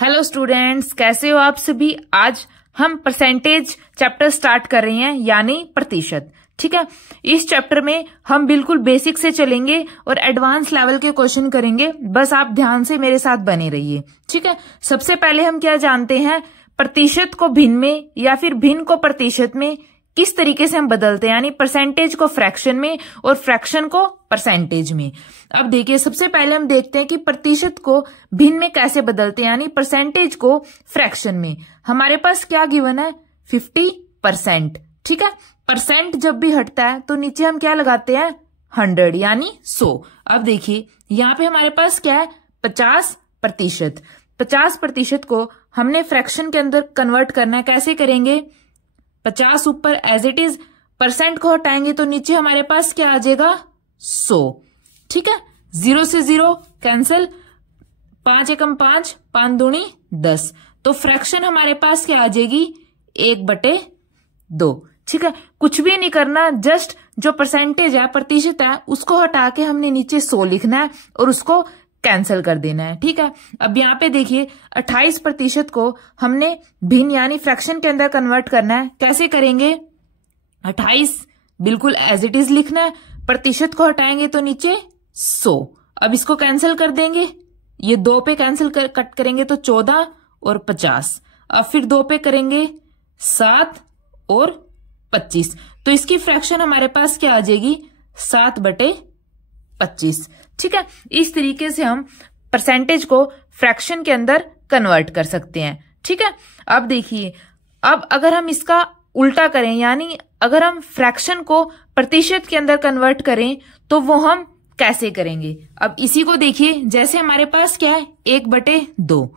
Hello students, कैसे हो आप सभी। आज हम परसेंटेज चैप्टर स्टार्ट कर रहे हैं, यानी प्रतिशत। ठीक है, इस चैप्टर में हम बिल्कुल बेसिक से चलेंगे और एडवांस लेवल के क्वेश्चन करेंगे। बस आप ध्यान से मेरे साथ बने रहिए। ठीक है, सबसे पहले हम क्या जानते हैं, प्रतिशत को भिन्न में या फिर भिन्न को प्रतिशत में किस तरीके से हम बदलते हैं, यानी परसेंटेज को फ्रैक्शन में और फ्रैक्शन को परसेंटेज में। अब देखिए, सबसे पहले हम देखते हैं कि प्रतिशत को भिन्न में कैसे बदलते हैं, यानी परसेंटेज को फ्रैक्शन में। हमारे पास क्या गिवन है, 50%। ठीक है, परसेंट जब भी हटता है तो नीचे हम क्या लगाते हैं, 100 यानी 100। अब देखिए यहाँ पे हमारे पास क्या है, 50%। 50% को हमने फ्रैक्शन के अंदर कन्वर्ट करना है। कैसे करेंगे, 50 ऊपर एज इट इज, परसेंट को हटाएंगे तो नीचे हमारे पास क्या आ जाएगा, 100। ठीक है, 0 से 0 कैंसिल, 5 एकम 5, 5 दूनी 10। तो फ्रैक्शन हमारे पास क्या आ जाएगी, 1/2। ठीक है, कुछ भी नहीं करना, जस्ट जो परसेंटेज है, प्रतिशत है, उसको हटा के हमने नीचे 100 लिखना है और उसको कैंसिल कर देना है। ठीक है, अब यहाँ पे देखिए 28% को हमने भिन्न यानी फ्रैक्शन के अंदर कन्वर्ट करना है। कैसे करेंगे, 28 बिल्कुल एज इट इज लिखना है, प्रतिशत को हटाएंगे तो नीचे 100। अब इसको कैंसिल कर देंगे, ये 2 पे कैंसिल कट करेंगे तो 14 और 50। अब फिर 2 पे करेंगे 7 और 25। तो इसकी फ्रैक्शन हमारे पास क्या आ जाएगी, 7/25। ठीक है, इस तरीके से हम परसेंटेज को फ्रैक्शन के अंदर कन्वर्ट कर सकते हैं। ठीक है, अब देखिए, अब अगर हम इसका उल्टा करें, यानी अगर हम फ्रैक्शन को प्रतिशत के अंदर कन्वर्ट करें तो वो हम कैसे करेंगे। अब इसी को देखिए, जैसे हमारे पास क्या है, 1/2।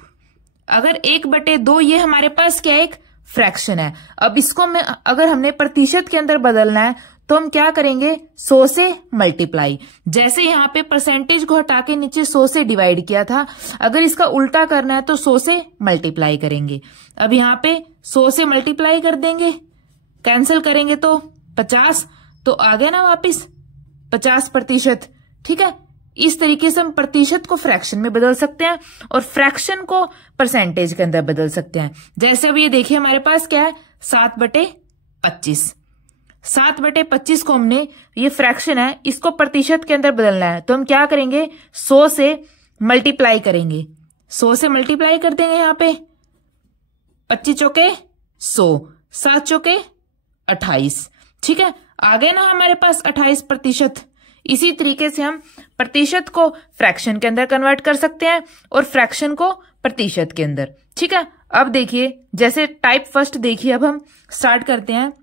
अगर 1/2 ये हमारे पास क्या है, एक फ्रैक्शन है। अब इसको अगर हमने प्रतिशत के अंदर बदलना है तो हम क्या करेंगे, 100 से मल्टीप्लाई। जैसे यहाँ पे परसेंटेज को हटा के नीचे 100 से डिवाइड किया था, अगर इसका उल्टा करना है तो 100 से मल्टीप्लाई करेंगे। अब यहाँ पे 100 से मल्टीप्लाई कर देंगे, कैंसिल करेंगे तो 50, तो आ गया ना वापिस 50%। ठीक है, इस तरीके से हम प्रतिशत को फ्रैक्शन में बदल सकते हैं और फ्रैक्शन को परसेंटेज के अंदर बदल सकते हैं। जैसे अब ये देखिए हमारे पास क्या है, 7/25। 7/25 को हमने, ये फ्रैक्शन है, इसको प्रतिशत के अंदर बदलना है तो हम क्या करेंगे, 100 से मल्टीप्लाई करेंगे। 100 से मल्टीप्लाई कर देंगे, यहाँ पे 25 चौके 100, 7 चौके 28। ठीक है, आ गए ना हमारे पास 28%। इसी तरीके से हम प्रतिशत को फ्रैक्शन के अंदर कन्वर्ट कर सकते हैं और फ्रैक्शन को प्रतिशत के अंदर। ठीक है, अब देखिए, जैसे टाइप फर्स्ट देखिए, अब हम स्टार्ट करते हैं।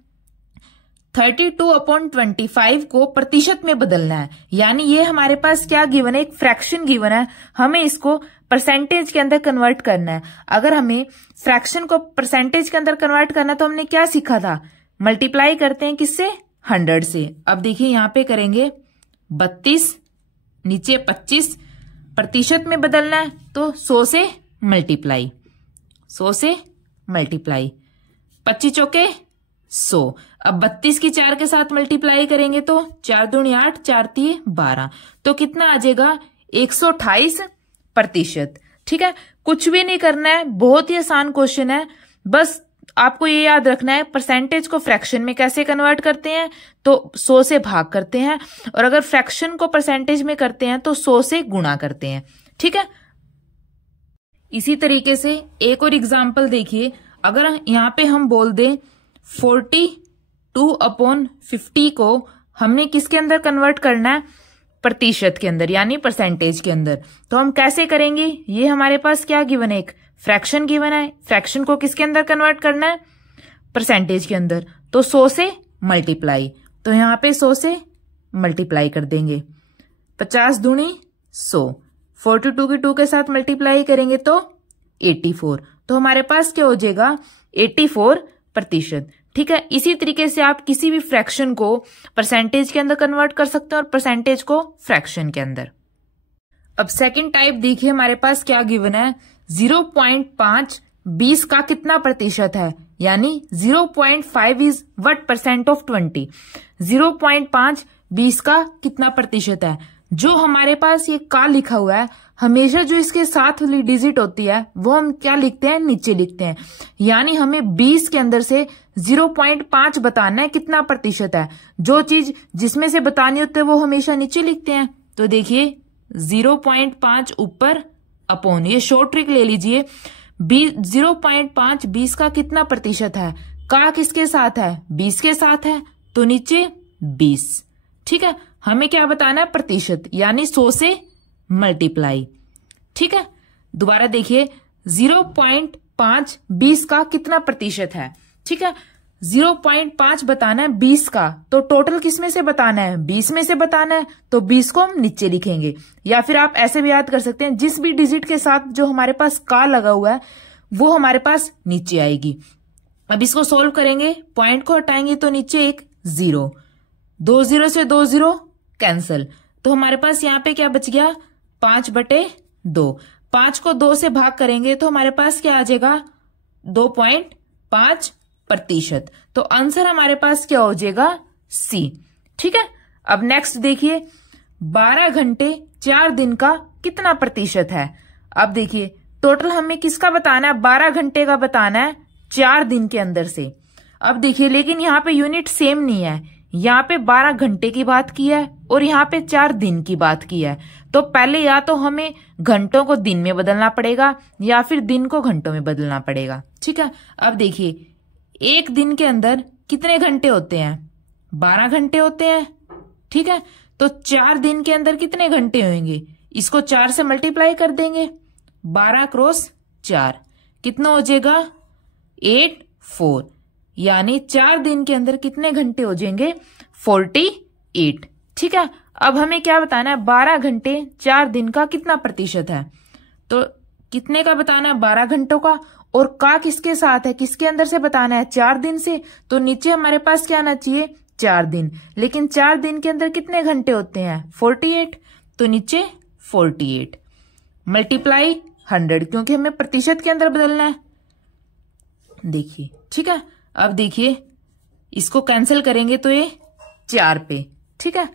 32/25 को प्रतिशत में बदलना है, यानी ये हमारे पास क्या गिवन है, एक फ्रैक्शन गिवन है, हमें इसको परसेंटेज के अंदर कन्वर्ट करना है। अगर हमें फ्रैक्शन को परसेंटेज के अंदर कन्वर्ट करना है तो हमने क्या सीखा था, मल्टीप्लाई करते हैं किससे, 100 से। अब देखिए यहाँ पे करेंगे 32, नीचे 25, प्रतिशत में बदलना है तो 100 से मल्टीप्लाई, 100 से मल्टीप्लाई, 25 चौके 100। अब 32 की 4 के साथ मल्टीप्लाई करेंगे तो 4 दूनी 8, 4 तिये 12, तो कितना आ जाएगा, 128%। ठीक है, कुछ भी नहीं करना है, बहुत ही आसान क्वेश्चन है। बस आपको ये याद रखना है, परसेंटेज को फ्रैक्शन में कैसे कन्वर्ट करते हैं, तो 100 से भाग करते हैं, और अगर फ्रैक्शन को परसेंटेज में करते हैं तो 100 से गुणा करते हैं। ठीक है, इसी तरीके से एक और एग्जाम्पल देखिए। अगर यहाँ पे हम बोल दें 42/50 को हमने किसके अंदर कन्वर्ट करना है, प्रतिशत के अंदर, यानी परसेंटेज के अंदर, तो हम कैसे करेंगे। ये हमारे पास क्या गिवन है, एक फ्रैक्शन गिवन है, फ्रैक्शन को किसके अंदर कन्वर्ट करना है, परसेंटेज के अंदर, तो 100 से मल्टीप्लाई, तो यहाँ पे 100 से मल्टीप्लाई कर देंगे, 50 दूनी 100, 42 की 2 के साथ मल्टीप्लाई करेंगे तो 84, तो हमारे पास क्या हो जाएगा, 84%। ठीक है, इसी तरीके से आप किसी भी फ्रैक्शन को परसेंटेज के अंदर कन्वर्ट कर सकते हैं और परसेंटेज को फ्रैक्शन के अंदर। अब सेकंड टाइप देखिए, हमारे पास क्या गिवन है, 0.5 20 का कितना प्रतिशत है, यानी 0.5 इज व्हाट परसेंट ऑफ 20। 0.5 20 का कितना प्रतिशत है, जो हमारे पास ये का लिखा हुआ है, हमेशा जो इसके साथ वाली डिजिट होती है वो हम क्या लिखते हैं, नीचे लिखते हैं। यानी हमें 20 के अंदर से 0.5 बताना है कितना प्रतिशत है। जो चीज जिसमें से बतानी होती है वो हमेशा नीचे लिखते हैं। तो देखिए 0.5 ऊपर अपॉन, ये शॉर्ट ट्रिक ले लीजिए। 0.5 20 का कितना प्रतिशत है, का किसके साथ है, 20 के साथ है, तो नीचे 20। ठीक है, हमें क्या बताना है, प्रतिशत, यानी 100 से मल्टीप्लाई। ठीक है, दोबारा देखिए 0.5 20 का कितना प्रतिशत है। ठीक है, 0.5 बताना है 20 का, तो टोटल किस में से बताना है, 20 में से बताना है, तो 20 को हम नीचे लिखेंगे। या फिर आप ऐसे भी याद कर सकते हैं, जिस भी डिजिट के साथ जो हमारे पास का लगा हुआ है वो हमारे पास नीचे आएगी। अब इसको सोल्व करेंगे, पॉइंट को हटाएंगे तो नीचे एक 0, 2 0 से 2 0 कैंसल, तो हमारे पास यहाँ पे क्या बच गया, 5/2। 5 को 2 से भाग करेंगे तो हमारे पास क्या आ जाएगा, 2.5%। तो आंसर हमारे पास क्या हो जाएगा, सी। ठीक है, अब नेक्स्ट देखिए 12 घंटे 4 दिन का कितना प्रतिशत है। अब देखिए टोटल हमें किसका बताना है, 12 घंटे का बताना है 4 दिन के अंदर से। अब देखिए लेकिन यहाँ पे यूनिट सेम नहीं है, यहाँ पे 12 घंटे की बात की है और यहाँ पे 4 दिन की बात की है। तो पहले या तो हमें घंटों को दिन में बदलना पड़ेगा या फिर दिन को घंटों में बदलना पड़ेगा। ठीक है, अब देखिए एक दिन के अंदर कितने घंटे होते हैं, 12 घंटे होते हैं। ठीक है, तो 4 दिन के अंदर कितने घंटे होंगे, इसको 4 से मल्टीप्लाई कर देंगे, 12 × 4 कितना हो जाएगा, 84, यानी 4 दिन के अंदर कितने घंटे हो जाएंगे, 48। ठीक है, अब हमें क्या बताना है, 12 घंटे 4 दिन का कितना प्रतिशत है, तो कितने का बताना है, 12 घंटों का, और का किसके साथ है, किसके अंदर से बताना है, 4 दिन से, तो नीचे हमारे पास क्या आना चाहिए, 4 दिन। लेकिन 4 दिन के अंदर कितने घंटे होते हैं, 48, तो नीचे 48 मल्टीप्लाई 100, क्योंकि हमें प्रतिशत के अंदर बदलना है। देखिए ठीक है, अब देखिए इसको कैंसिल करेंगे तो ये 4 पे। ठीक है,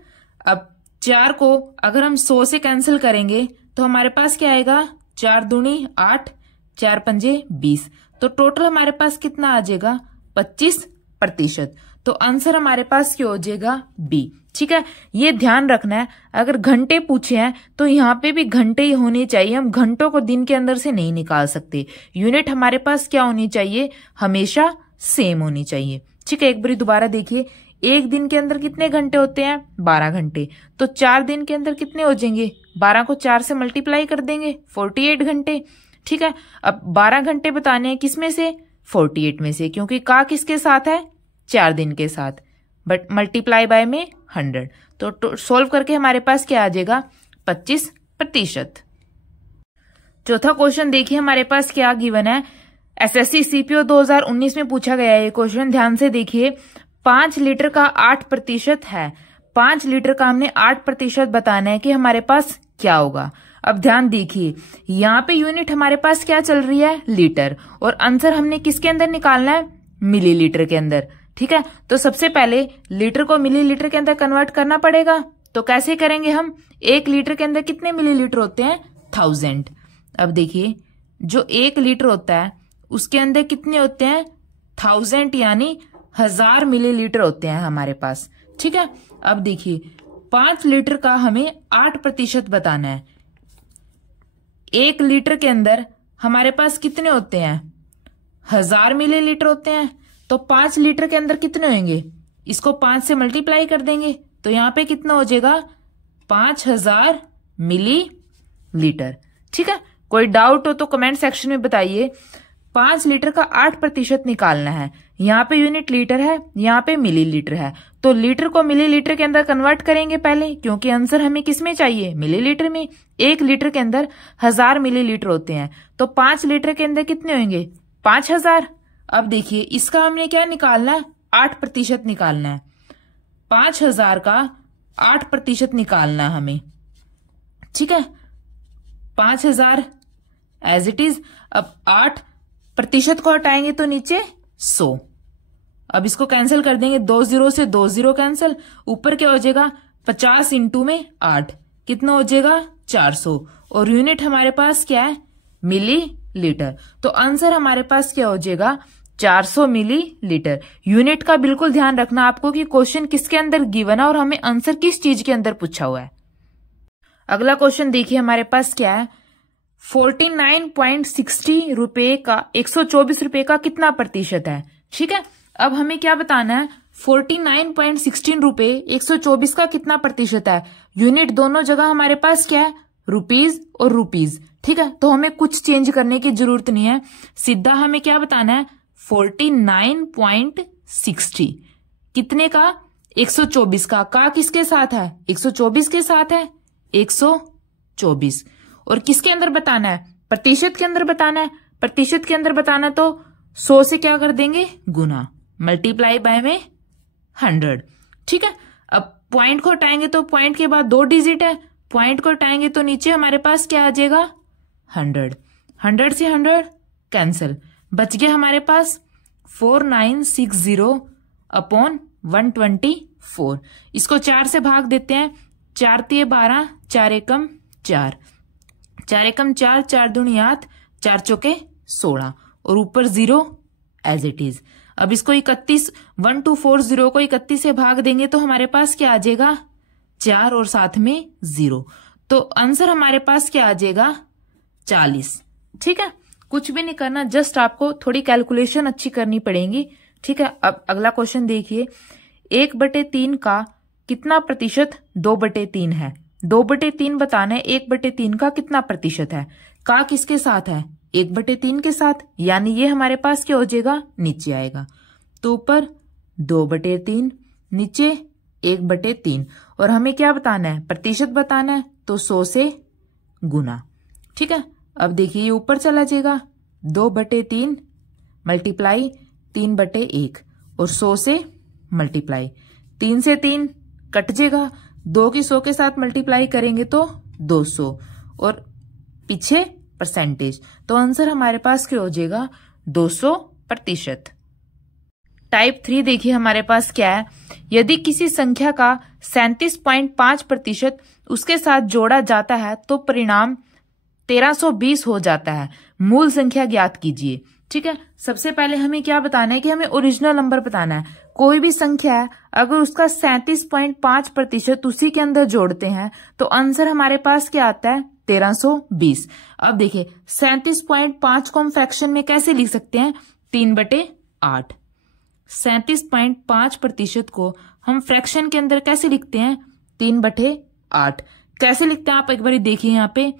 अब 4 को अगर हम 100 से कैंसिल करेंगे तो हमारे पास क्या आएगा, 4 दूनी 8, 4 पंजे 20, तो टोटल हमारे पास कितना आ जाएगा, 25%। तो आंसर हमारे पास क्या हो जाएगा, बी। ठीक है, ये ध्यान रखना है, अगर घंटे पूछे हैं तो यहाँ पे भी घंटे ही होने चाहिए, हम घंटों को दिन के अंदर से नहीं निकाल सकते। यूनिट हमारे पास क्या होनी चाहिए, हमेशा सेम होनी चाहिए। ठीक है, एक बार दोबारा देखिए, एक दिन के अंदर कितने घंटे होते हैं, 12 घंटे, तो 4 दिन के अंदर कितने हो जाएंगे, 12 को 4 से मल्टीप्लाई कर देंगे, 48 घंटे। ठीक है, अब 12 घंटे बताने हैं किसमें से, 48 में से, क्योंकि का किसके साथ है, 4 दिन के साथ, बट मल्टीप्लाई बाय में 100, तो सोल्व करके हमारे पास क्या आ जाएगा, 25%। चौथा क्वेश्चन देखिए हमारे पास क्या गिवन है, एसएससी सीपीओ 2019 में पूछा गया है ये क्वेश्चन, ध्यान से देखिए। 5 लीटर का 8% है, 5 लीटर का हमने 8% बताना है कि हमारे पास क्या होगा। अब ध्यान देखिए, यहाँ पे यूनिट हमारे पास क्या चल रही है, लीटर, और आंसर हमने किसके अंदर निकालना है, मिलीलीटर के अंदर। ठीक है, तो सबसे पहले लीटर को मिलीलीटर के अंदर कन्वर्ट करना पड़ेगा। तो कैसे करेंगे हम, 1 लीटर के अंदर कितने मिलीलीटर होते हैं, 1000। अब देखिए जो 1 लीटर होता है उसके अंदर कितने होते हैं, 1000, यानी 1000 मिलीलीटर होते हैं हमारे पास। ठीक है, अब देखिए 5 लीटर का हमें 8% बताना है। 1 लीटर के अंदर हमारे पास कितने होते हैं, 1000 मिलीलीटर होते हैं, तो 5 लीटर के अंदर कितने होंगे, इसको 5 से मल्टीप्लाई कर देंगे, तो यहाँ पे कितना हो जाएगा, 5000 मिलीलीटर। ठीक है, कोई डाउट हो तो कमेंट सेक्शन में बताइए। 5 लीटर का 8% निकालना है, यहाँ पे यूनिट लीटर है, यहाँ पे मिलीलीटर है, तो लीटर को मिलीलीटर के अंदर कन्वर्ट करेंगे पहले, क्योंकि आंसर हमें किसमें चाहिए, मिलीलीटर में। 1 लीटर के अंदर 1000 मिलीलीटर होते हैं, तो 5 लीटर के अंदर कितने होंगे, 5000। अब देखिए इसका हमने क्या निकालना है, 8% निकालना है, 5000 का 8% निकालना है हमें। ठीक है, 5000 एज इट इज। अब 8% को हटाएंगे तो नीचे 100, अब इसको कैंसिल कर देंगे, 2 0 से 2 0 कैंसिल, ऊपर क्या हो जाएगा, 50 × 8, कितना हो जाएगा 400, और यूनिट हमारे पास क्या है मिलीलीटर। तो आंसर हमारे पास क्या हो जाएगा 400 मिलीलीटर। यूनिट का बिल्कुल ध्यान रखना आपको कि क्वेश्चन किसके अंदर गिवन है और हमें आंसर किस चीज के अंदर पूछा हुआ है। अगला क्वेश्चन देखिए हमारे पास क्या है, 49.60 रुपए का 124 रुपए का कितना प्रतिशत है। ठीक है, अब हमें क्या बताना है, 49.16 रुपए 124 का कितना प्रतिशत है। यूनिट दोनों जगह हमारे पास क्या है रुपीज और रुपीज। ठीक है, तो हमें कुछ चेंज करने की जरूरत नहीं है, सीधा हमें क्या बताना है 49.60 कितने का 124 का किसके साथ है 124 के साथ है 124, और किसके अंदर बताना है प्रतिशत के अंदर बताना है। प्रतिशत के अंदर बताना तो 100 से क्या कर देंगे गुना, मल्टीप्लाई बाय में 100। ठीक है, अब पॉइंट को हटाएंगे तो पॉइंट के बाद 2 डिजिट है, पॉइंट को हटाएंगे तो नीचे हमारे पास क्या आ जाएगा 100। 100 से 100 कैंसिल, बच गया हमारे पास 4960 अपॉन 124। इसको 4 से भाग देते हैं, 4 तिये 12, 4 एकम 4, 4 एकम 4, 4 दूनी 8, 4 चौके 16, और ऊपर 0 एज इट इज। अब इसको 31 1240 को 31 से भाग देंगे तो हमारे पास क्या आ जाएगा 4 और साथ में 0, तो आंसर हमारे पास क्या आ जाएगा 40। ठीक है, कुछ भी नहीं करना, जस्ट आपको थोड़ी कैलकुलेशन अच्छी करनी पड़ेगी। ठीक है, अब अगला क्वेश्चन देखिए, 1/3 का कितना प्रतिशत 2/3 है। 2/3 बताना है 1/3 का कितना प्रतिशत है। का किसके साथ है 1/3 के साथ, यानी ये हमारे पास क्या हो जाएगा नीचे आएगा, तो ऊपर 2/3 नीचे 1/3, और हमें क्या बताना है प्रतिशत बताना है तो 100 से गुना। ठीक है, अब देखिए ये ऊपर चला जाएगा 2/3 मल्टीप्लाई 3/1 और 100 से मल्टीप्लाई, 3 से 3 कट जाएगा, 2 की 100 के साथ मल्टीप्लाई करेंगे तो 200 और पीछे परसेंटेज, तो आंसर हमारे पास क्या हो जाएगा 200%। टाइप 3 देखिए हमारे पास क्या है, यदि किसी संख्या का 37.5% उसके साथ जोड़ा जाता है तो परिणाम 1320 हो जाता है, मूल संख्या ज्ञात कीजिए। ठीक है, सबसे पहले हमें क्या बताना है कि हमें ओरिजिनल नंबर बताना है। कोई भी संख्या है अगर उसका 37.5% उसी के अंदर जोड़ते हैं तो आंसर हमारे पास क्या आता है 1320। अब देखिए 37.5 को हम फ्रैक्शन में कैसे लिख सकते हैं 3/8। 37.5% को हम फ्रैक्शन के अंदर कैसे लिखते हैं 3/8। कैसे लिखते हैं आप एक बार देखिए, यहाँ पे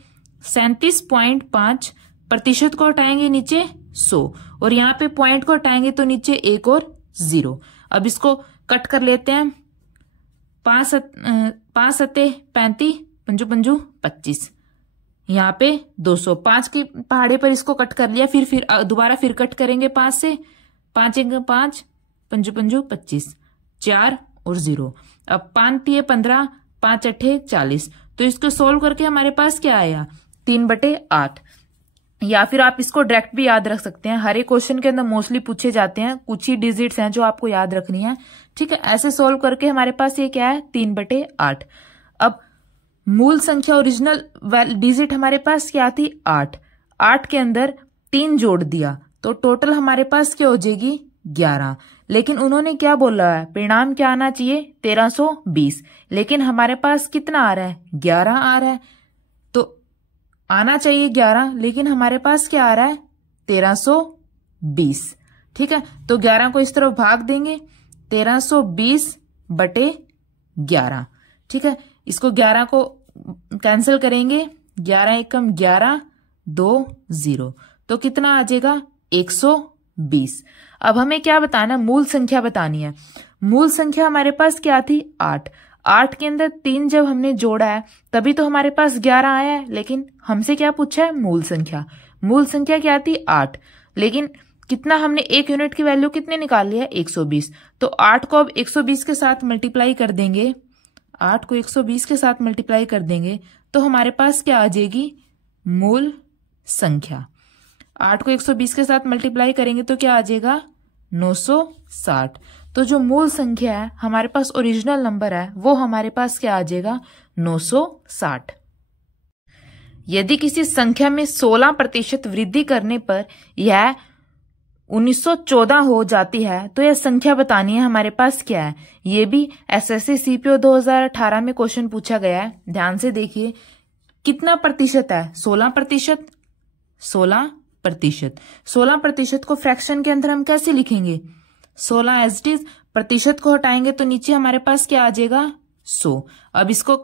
37.5% को हटाएंगे नीचे 100, और यहाँ पे पॉइंट को हटाएंगे तो नीचे 1 और 0। अब इसको कट कर लेते हैं, 5 सते 35, 5 पंजू 25, यहाँ पे 200, 5 के पहाड़े पर इसको कट कर लिया, फिर दोबारा फिर कट करेंगे 5 से, 5 1 5, 5 पंजू 25, 4 और 0। अब 5 तिये 15, 5 8 40, तो इसको सोल्व करके हमारे पास क्या आया 3/8। या फिर आप इसको डायरेक्ट भी याद रख सकते हैं, हर एक क्वेश्चन के अंदर मोस्टली पूछे जाते हैं, कुछ ही डिजिट्स हैं जो आपको याद रखनी है। ठीक है, ऐसे सोल्व करके हमारे पास ये क्या है 3/8। अब मूल संख्या ओरिजिनल डिजिट हमारे पास क्या थी 8, 8 के अंदर 3 जोड़ दिया तो टोटल हमारे पास क्या हो जाएगी 11। लेकिन उन्होंने क्या बोला है परिणाम क्या आना चाहिए 1320, लेकिन हमारे पास कितना आ रहा है 11 आ रहा है, तो आना चाहिए 11 लेकिन हमारे पास क्या आ रहा है 1320। ठीक है, तो 11 को इस तरफ भाग देंगे 1320/11। ठीक है, इसको 11 को कैंसिल करेंगे, 11 एकम 11, 2 0, तो कितना आ जाएगा 120। अब हमें क्या बताना, मूल संख्या बतानी है। मूल संख्या हमारे पास क्या थी 8, 8 के अंदर 3 जब हमने जोड़ा है तभी तो हमारे पास 11 आया है, लेकिन हमसे क्या पूछा है मूल संख्या। मूल संख्या क्या थी 8, लेकिन कितना हमने एक यूनिट की वैल्यू कितने निकाल लिया 120, तो 8 को अब 120 के साथ मल्टीप्लाई कर देंगे, 8 को 120 के साथ मल्टीप्लाई कर देंगे तो हमारे पास क्या आ जाएगी मूल संख्या। 8 को 120 के साथ मल्टीप्लाई करेंगे तो क्या आ जाएगा 960। तो जो मूल संख्या है हमारे पास ओरिजिनल नंबर है वो हमारे पास क्या आ जाएगा 960। यदि किसी संख्या में 16% वृद्धि करने पर यह 1914 हो जाती है तो यह संख्या बतानी है हमारे पास क्या है। ये भी एसएससी सीपीओ 2018 में क्वेश्चन पूछा गया है। ध्यान से देखिए कितना प्रतिशत है, 16%। 16% को फ्रैक्शन के अंदर हम कैसे लिखेंगे, 16 एज इट इज, प्रतिशत को हटाएंगे तो नीचे हमारे पास क्या आ जाएगा 100। अब इसको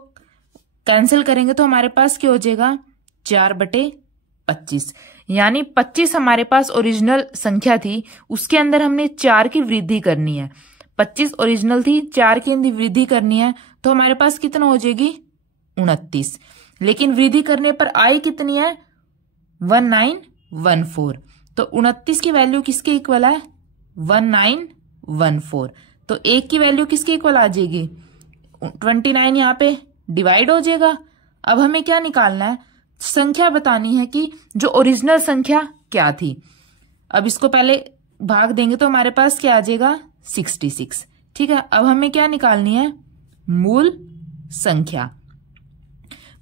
कैंसिल करेंगे तो हमारे पास क्या हो जाएगा 4/25, यानी 25 हमारे पास ओरिजिनल संख्या थी, उसके अंदर हमने 4 की वृद्धि करनी है। 25 ओरिजिनल थी, 4 की अंदर वृद्धि करनी है तो हमारे पास कितना हो जाएगी 29। लेकिन वृद्धि करने पर आई कितनी है 1914, तो 29 की वैल्यू किसके इक्वल है 1914। तो 1 की वैल्यू किसके इक्वल आ जाएगी 29, यहाँ पे डिवाइड हो जाएगा। अब हमें क्या निकालना है, संख्या बतानी है कि जो ओरिजिनल संख्या क्या थी। अब इसको पहले भाग देंगे तो हमारे पास क्या आ जाएगा 66। ठीक है, अब हमें क्या निकालनी है मूल संख्या।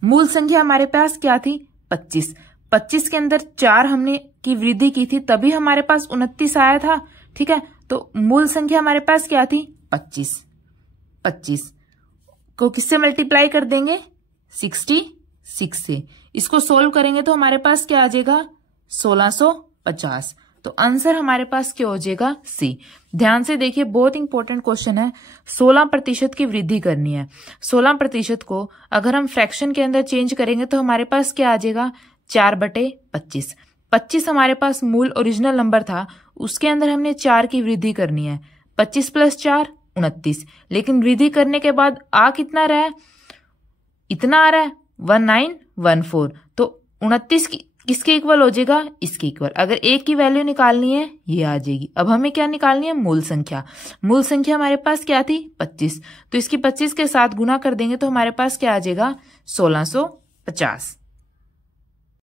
मूल संख्या हमारे पास क्या थी 25। 25 के अंदर 4 हमने की वृद्धि की थी तभी हमारे पास 29 आया था। ठीक है, तो मूल संख्या हमारे पास क्या थी 25। 25 को किससे मल्टीप्लाई कर देंगे 66 से। इसको सोल्व करेंगे तो हमारे पास क्या आ जाएगा 1650। तो आंसर हमारे पास क्या हो जाएगा सी। ध्यान से देखिए बहुत इंपॉर्टेंट क्वेश्चन है। 16% की वृद्धि करनी है। 16% को अगर हम फ्रैक्शन के अंदर चेंज करेंगे तो हमारे पास क्या आ जाएगा 4/25। 25 हमारे पास मूल ओरिजिनल नंबर था, उसके अंदर हमने 4 की वृद्धि करनी है। 25 + 4 29, लेकिन वृद्धि करने के बाद आ कितना रहा है, इतना आ रहा है 1914। तो 29 किसके इक्वल हो जाएगा इसके इक्वल। अगर 1 की वैल्यू निकालनी है ये आ जाएगी। अब हमें क्या निकालनी है मूल संख्या। मूल संख्या हमारे पास क्या थी 25, तो इसकी 25 के साथ गुना कर देंगे तो हमारे पास क्या आ जाएगा 1650।